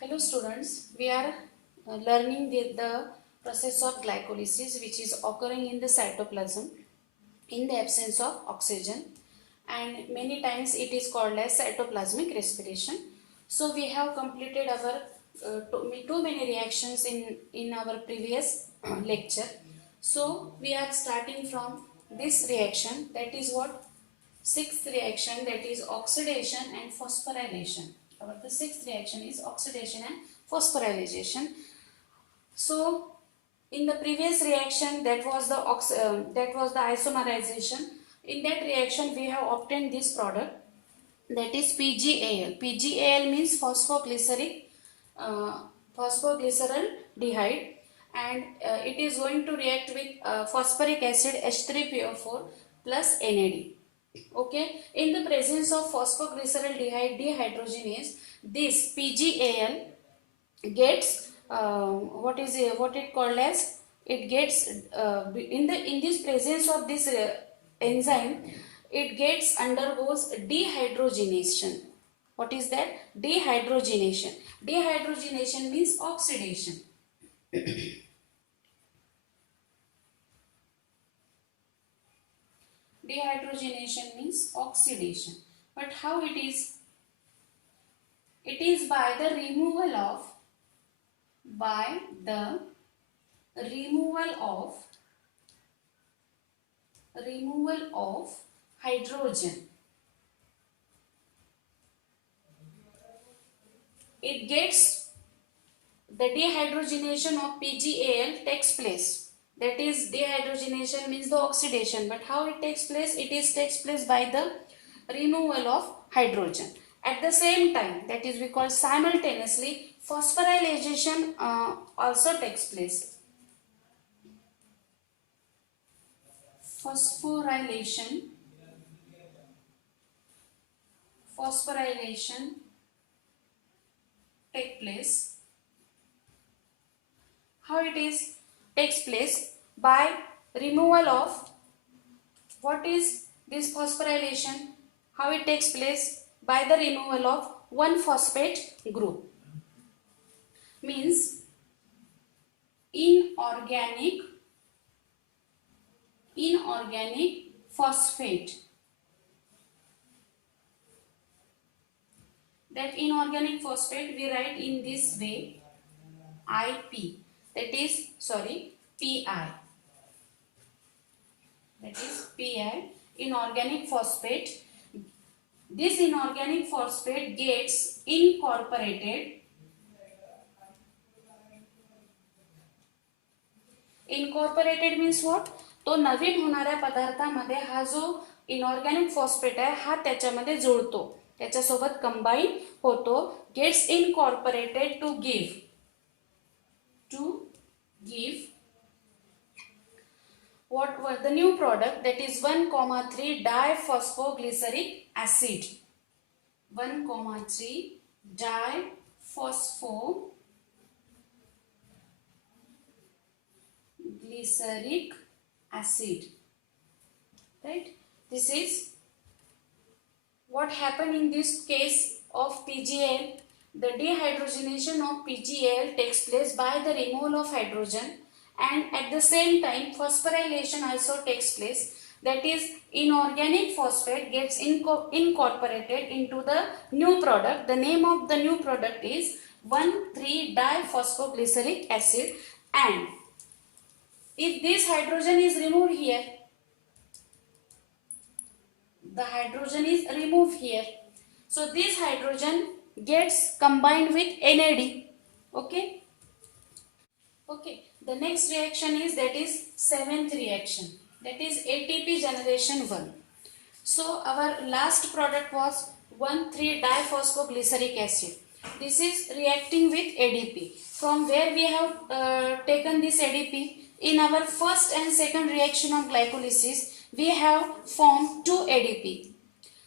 Hello students, we are learning the process of glycolysis which is occurring in the cytoplasm in the absence of oxygen, and many times it is called as cytoplasmic respiration. So we have completed our too many reactions in our previous lecture. So we are starting from this reaction, that is what? Sixth reaction, that is oxidation and phosphorylation. The sixth reaction is oxidation and phosphorylation. So in the previous reaction, that was the isomerization. In that reaction we have obtained this product, that is PgAl. PgAl means phosphoglyceraldehyde, and it is going to react with phosphoric acid H3PO4 plus NAD. Okay, in the presence of phosphoglyceraldehyde dehydrogenase, this PgAl gets what it called as, it gets in this presence of this enzyme, it gets undergoes dehydrogenation. What is that? Dehydrogenation. Dehydrogenation means oxidation. Dehydrogenation means oxidation. But how it is? It is by the removal of hydrogen. It gets the dehydrogenation of PgAl takes place. That is, dehydrogenation means the oxidation, but how it takes place? It takes place by the removal of hydrogen. At the same time, that is, we call simultaneously, phosphorylation also takes place. Phosphorylation take place. How it takes place? By removal of, what is this phosphorylation? How it takes place? By the removal of one phosphate group. Means inorganic phosphate. That inorganic phosphate we write in this way, IP. That is, PI. That is PI, inorganic phosphate. This inorganic phosphate gets incorporated. Incorporated means what? तो नवीन होणाऱ्या पदार्थामध्ये हा जो inorganic phosphate आहे हा त्याच्यामध्ये जुळतो, त्याच्यासोबत combine होतो, gets incorporated to give what was the new product, that is 1,3 diphosphoglyceric acid. 1,3 diphosphoglyceric acid. Right? This is what happened in this case of PgAl. The dehydrogenation of PgAl takes place by the removal of hydrogen, and at the same time phosphorylation also takes place. That is, inorganic phosphate gets incorporated into the new product. The name of the new product is 1,3 diphosphoglyceric acid, and if this hydrogen is removed here, the hydrogen is removed here, so this hydrogen gets combined with NAD. Okay, the next reaction is, that is seventh reaction, that is ATP generation 1. So our last product was 1,3 diphosphoglyceric acid. This is reacting with ADP. From where we have taken this ADP? In our first and second reaction of glycolysis we have formed 2 ADP.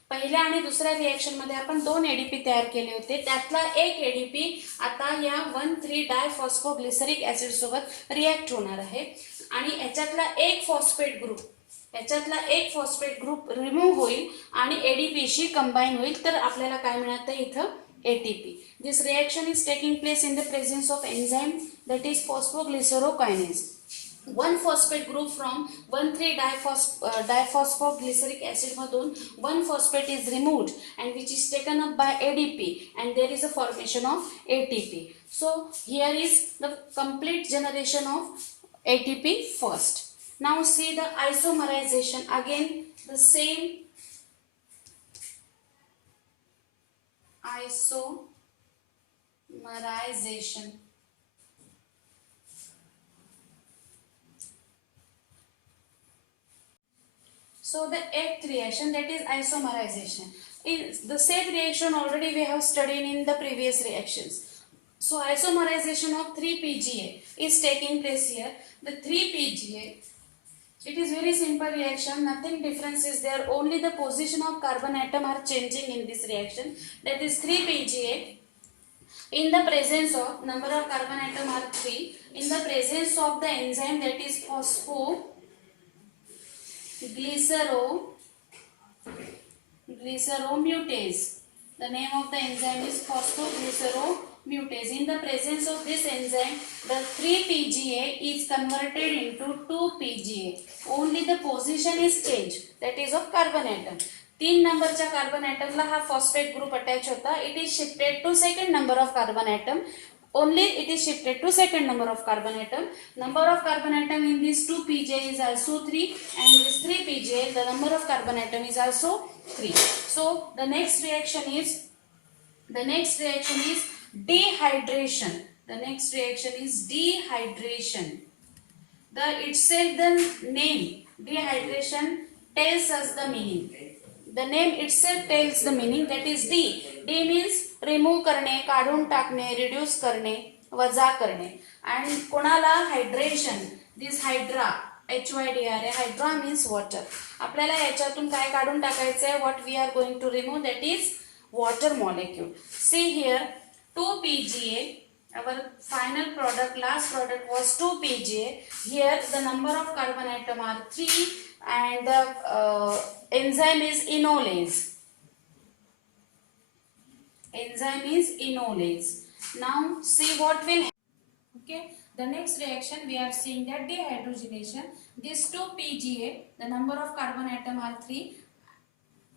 पहिल्या आणि दुसऱ्या reaction मध्ये आपण 2 ADP तयार केले होते, त्यातला एक एडीपी आता या 1,3 डायफॉस्फोग्लिसरिक ऍसिड सोबत रिएक्ट होणार आहे, आणि याच्यातला एक फॉस्फेट ग्रुप याच्यातला एक फॉस्फेट ग्रुप रिमूव्ह होईल आणि एडीपीशी कंबाईन होईल, तर आपल्याला काय मिळतं इथं ATP. This reaction is taking place in the presence of enzyme that is phosphoglycerokinase. One phosphate group from 1,3-diphosphoglyceric acid मधून one phosphate is removed and which is taken up by ADP, and there is a formation of ATP. So here is the complete generation of ATP first. Now see the isomerization. Again the same isomerization. So the eighth reaction, that is isomerization, is the same reaction already we have studied in the previous reactions. So isomerization of 3-PGA is taking place here. The 3-PGA, it is very simple reaction, nothing difference is there, only the position of carbon atom are changing in this reaction. That is 3-PGA in the presence of, number of carbon atom are 3, in the presence of the enzyme that is phosphoglyceromutase. The name of the enzyme is phosphoglyceromutase. In the presence of this enzyme, the 3-PGA is converted into 2-PGA. Only the position is changed, that is of carbon atom. 3 नंबरच्या carbon ॲटमला हा phosphate group attach होता. It is shifted to second number of carbon atom. Only it is shifted to second number of carbon atom. Number of carbon atom in this 2-PGA is also 3, and this 3-PGA, the number of carbon atom is also 3. So the next reaction is dehydration. The next reaction is dehydration. The itself the name dehydration tells us the meaning. The name itself tells the meaning, that is D. D means remove करणे, काढून टाकणे, reduce करणे, वजा करणे. आणि कोणाला hydration, this hydra, HYDRA, hydra means water. आपल्याला याच्यातून काय काढून टाकायचं आहे, what we are going to remove, that is water molecule. See here 2-PGA, our final product, last product was 2-PGA. Here the number of carbon atom are 3 and the enzyme is enolase. Enzyme is enolase. Now see what will happen. Okay, the next reaction we are seeing that dehydrogenation. This 2-PGA, the number of carbon atom are 3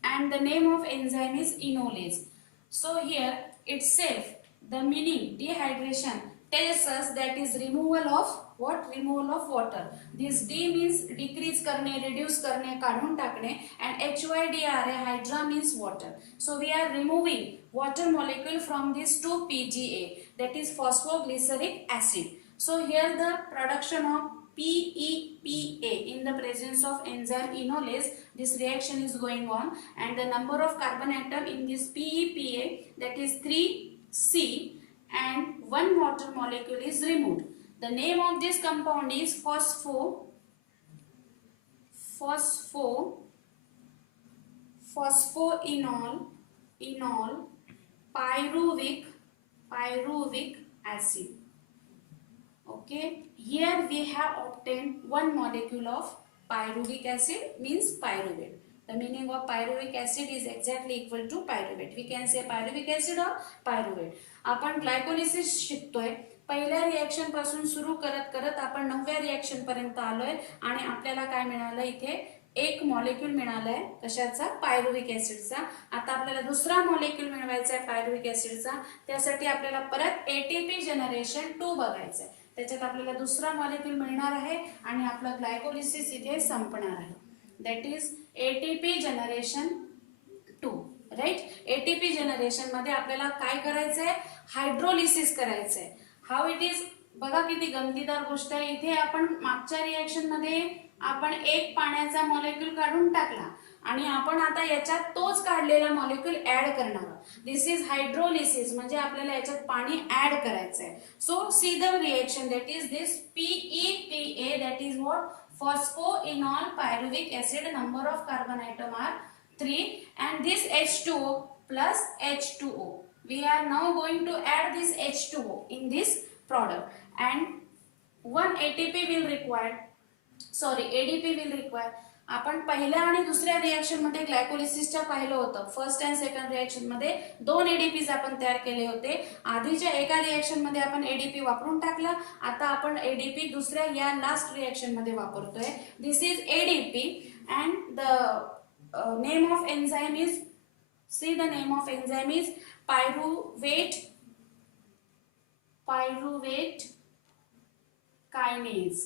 and the name of enzyme is enolase. So here itself the meaning dehydration tells us that is removal of what? Removal of water. This D means decrease करणे, reduce करणे, काढून टाकणे, and HYDRA, hydra means water. So we are removing water molecule from this 2-PGA, that is phosphoglyceric acid. So here the production of PEPA in the presence of enzyme enolase, this reaction is going on, and the number of carbon atom in this PEPA, that is 3C, and one water molecule is removed. The name of this compound is phosphoenol pyruvic acid. Okay, here we have obtained one molecule of pyruvic acid, means pyruvate. The meaning of pyruvic acid is exactly equal to pyruvate. We can say pyruvic acid or pyruvate. आपण glycolysis शिकतोय. पहिल्या reaction पासून सुरू करत करत आपण 9व्या reaction पर्यंत आलोय आणि आपल्याला काय मिळालं, इथे एक मॉलिक्यूल मिळालाय कशाचा, पायरुविक ऍसिडचा. आता आपल्याला दुसरा मॉलिक्यूल मिळवायचा आहे पायरुविक ऍसिडचा. त्यासाठी आपल्याला परत एटीपी जनरेशन 2 बघायचं आहे. त्याच्यात आपल्याला दुसरा मॉलिक्यूल मिळणार आहे आणि आपलं ग्लायकोलिसिस इथे संपणार आहे. That is ATP generation 2, right. ATP generation मध्ये आपल्याला काय करायचंय, हायड्रोलिसिस करायचंय. हाऊ इट इज बघा, किती गमतीदार गोष्ट आहे. इथे आपण मागच्या रिएक्शन मध्ये आपण एक पाण्याचा मॉलिक्यूल काढून टाकला आणि आपण आता याच्यात तोच काढलेला मॉलिक्यूल ऍड करणार आहोत. दिस इज हायड्रोलिसिस, म्हणजे आपल्याला याच्यात पाणी ऍड करायचं आहे. So see the reaction, that is this PEPA, that is what, phosphoenol pyruvic acid. Number of carbon atom are 3 and this H2O plus H2O. We are now going to add this H2O in this product and one ATP will require, sorry, ADP will require. आपण पहिल्या आणि दुसऱ्या reaction मध्ये ग्लायकोलिसिसच्या पाहिलं होतं. First and second reaction मध्ये 2 एडीपीज आपण तयार केले होते. आधीच्या एका रिएक्शन मध्ये आपण एडीपी वापरून टाकला. आता आपण एडीपी दुसऱ्या या लास्ट रिएक्शन मध्ये वापरतोय. This is ADP and the name of enzyme is the name of enzyme is pyruvate kinase.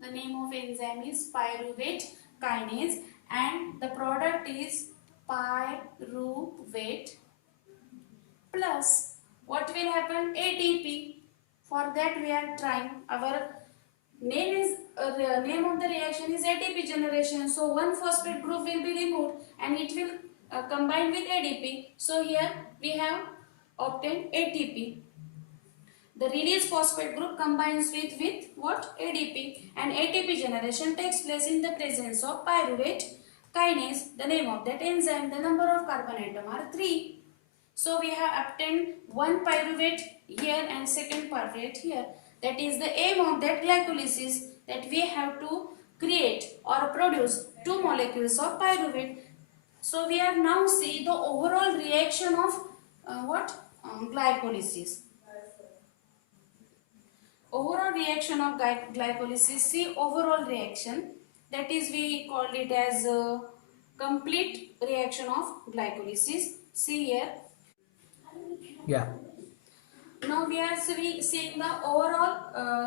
The name of enzyme is pyruvate kinase and the product is pyruvate plus what will happen? ATP. For that we are trying. Our name of the reaction is ATP generation. So one phosphate group will be removed and it will combine with ADP. So here we have obtained ATP. The released phosphate group combines with what? ADP, and ATP generation takes place in the presence of pyruvate kinase. The name of that enzyme, the number of carbon atom are 3. So we have obtained one pyruvate here and second pyruvate here. That is the aim of that glycolysis, that we have to create or produce 2 molecules of pyruvate. So we are now see the overall reaction of glycolysis. Overall reaction of glycolysis. See overall reaction, that is we called it as a complete reaction of glycolysis. See here. Yeah. Now we are seeing the overall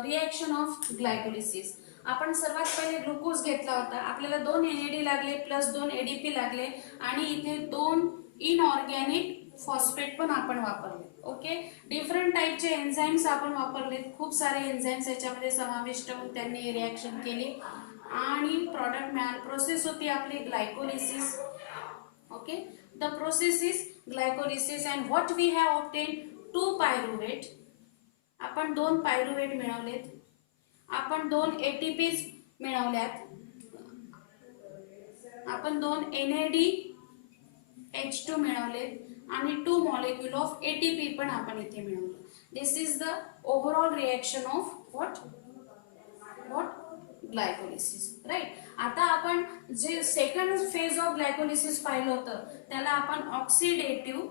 reaction of glycolysis. आपण सर्वात पहिले glucose घेतला होता. आपल्याला 2 NAD लागले plus 2 ADP लागले आणि इथे 2 इनऑर्गॅनिक फॉस्फेट पण आपण वापरले. ओके, डिफरंट टाइपचे एन्झाइम्स आपण वापरले. खूप सारे एन्झाइम्स याच्यामध्ये समाविष्ट होऊन त्यांनी रिएक्शन केली आणि प्रॉडक्ट मिळालं. प्रोसेस होती आपली glycolysis. Okay, the process is glycolysis and what we have obtain 2 pyruvate. आपण 2 पायरुवेट मिळवलेत. आपण 2 ATPs मिळवल्यात. आपण 2 NADH2 मिळवलेत आणि 2 मॉलिक्यूल ऑफ ATP पण आपण इथे मिळवलं. This is the overall reaction of what glycolysis. Right. आता आपण जे सेकंड फेज ऑफ ग्लायकोलिसिस पाहिलं होतं त्याला आपण ऑक्सिडेटिव्ह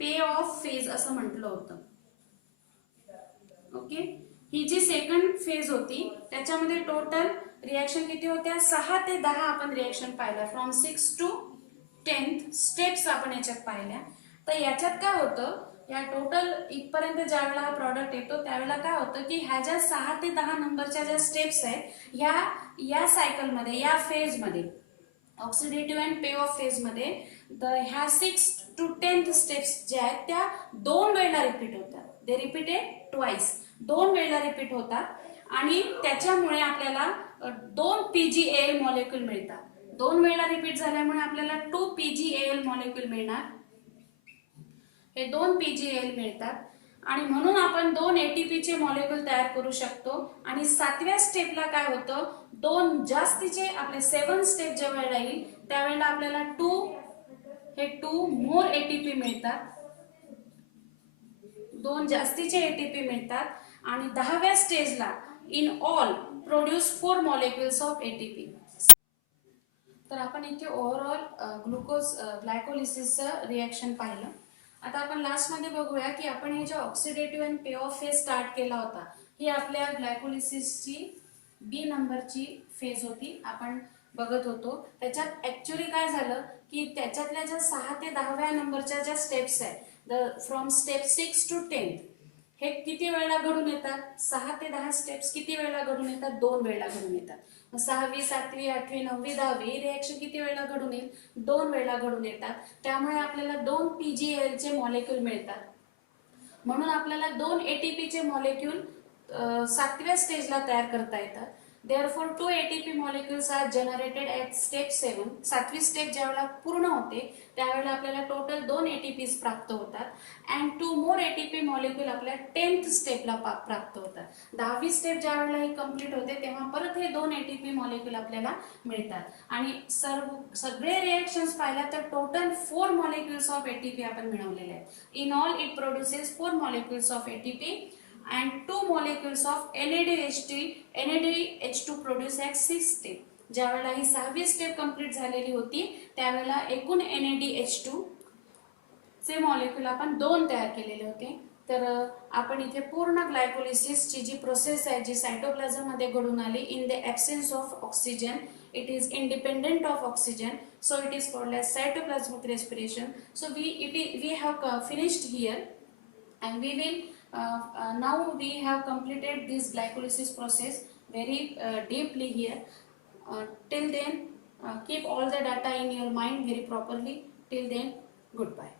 पे ऑफ फेज असं म्हटलं होतं. ओके, ही जी सेकंड फेज होती त्याच्यामध्ये टोटल रिएक्शन किती होत्या? 6 ते 10 आपण रिएक्शन पाहिलं. फ्रॉम 6 to 10th स्टेप्स आपण याच्यात पाहिल्या. तर याच्यात काय होतं, या टोटल इथपर्यंत ज्यावेळेला हा प्रॉडक्ट येतो त्यावेळेला काय होतं की ह्या ज्या 6 ते 10 नंबरच्या ज्या स्टेप्स आहेत या सायकलमध्ये, या फेजमध्ये, ऑक्सिडेटिव्ह अँड पे ऑफ फेजमध्ये ह्या 6 to 10th स्टेप्स ज्या आहेत त्या 2 वेळा रिपीट होतात. They repeated twice. 2 वेळा रिपीट होतात आणि त्याच्यामुळे आपल्याला 2 PgAl मॉलिक्यूल मिळतात. 2 वेळा रिपीट झाल्यामुळे आपल्याला 2 PgAl मॉलिक्यूल मिळणार. हे 2 PgAl मिळतात आणि म्हणून आपण 2 ATP चे मॉलिक्यूल तयार करू शकतो. आणि 7व्या स्टेपला काय होतं, 2 जास्तीचे आपले 7 स्टेप ज्या वेळेला येईल त्यावेळेला आपल्याला 2 मोर ATP मिळतात. 2 जास्तीचे ATP मिळतात आणि 10व्या स्टेजला in all produce 4 molecules of ATP. तर आपण इथे ओव्हरऑल ग्लायकोलिसिसचं रिएक्शन पाहिलं. आता आपण लास्ट मध्ये बघूया की आपण हे जे oxidative and pay off phase start केला होता ही आपल्या ग्लायकोलिसिसची B नंबरची फेज होती. आपण बघत होतो त्याच्यात ऍक्च्युअली काय झालं की त्याच्यातल्या ज्या 6 ते 10व्या नंबरच्या ज्या स्टेप्स आहेत, फ्रॉम स्टेप 6 to 10th, हे किती वेळा घडून येतात? 6 ते 10 स्टेप्स किती वेळा घडून येतात? 2 वेळा घडून येतात. 6वी, 7वी, 8वी, 9वी, 10वी रिएक्शन किती वेळा घडून येईल? 2 वेळा घडून येतात. त्यामुळे आपल्याला 2 PgAl चे मॉलिक्यूल मिळतात. म्हणून आपल्याला 2 ATP चे मॉलिक्यूल 7व्या स्टेजला तयार करता येतात. Therefore 2 ATP molecules are generated at step 7. 7वी step ज्यावेळेला पूर्ण होते त्यावेळेला आपल्याला टोटल 2 ATPs प्राप्त होतात अँड 2 मोर ATP मॉलिक्यूल आपल्या 10th स्टेपला प्राप्त होतात. 10वी स्टेप ज्यावेळेला ही कंप्लीट होते तेव्हा परत हे 2 ATP मॉलिक्यूल आपल्याला मिळतात आणि सगळे रिएक्शन्स पाहिल्या तर टोटल 4 मॉलिक्यूल्स ऑफ ATP आपण मिळवलेले आहेत. In all it produces 4 molecules of ATP and 2 molecules of NADH2 produce at 6 step. ज्यावेळेला ही 6वी स्टेप कंप्लीट झालेली होती त्यावेळेला एकूण NADH2 चे मॉलिक्यूल आपण 2 तयार केलेले होते. तर आपण इथे पूर्ण ग्लायकोलिसिसची जी प्रोसेस आहे जी सायटोप्लाझम मध्ये घडून आली in the absence of oxygen. It is independent of oxygen, so it is called as cytoplasmic respiration. So we have finished here, and we will now we have completed this glycolysis process very deeply here. Till then, keep all the data in your mind very properly. Till then, goodbye.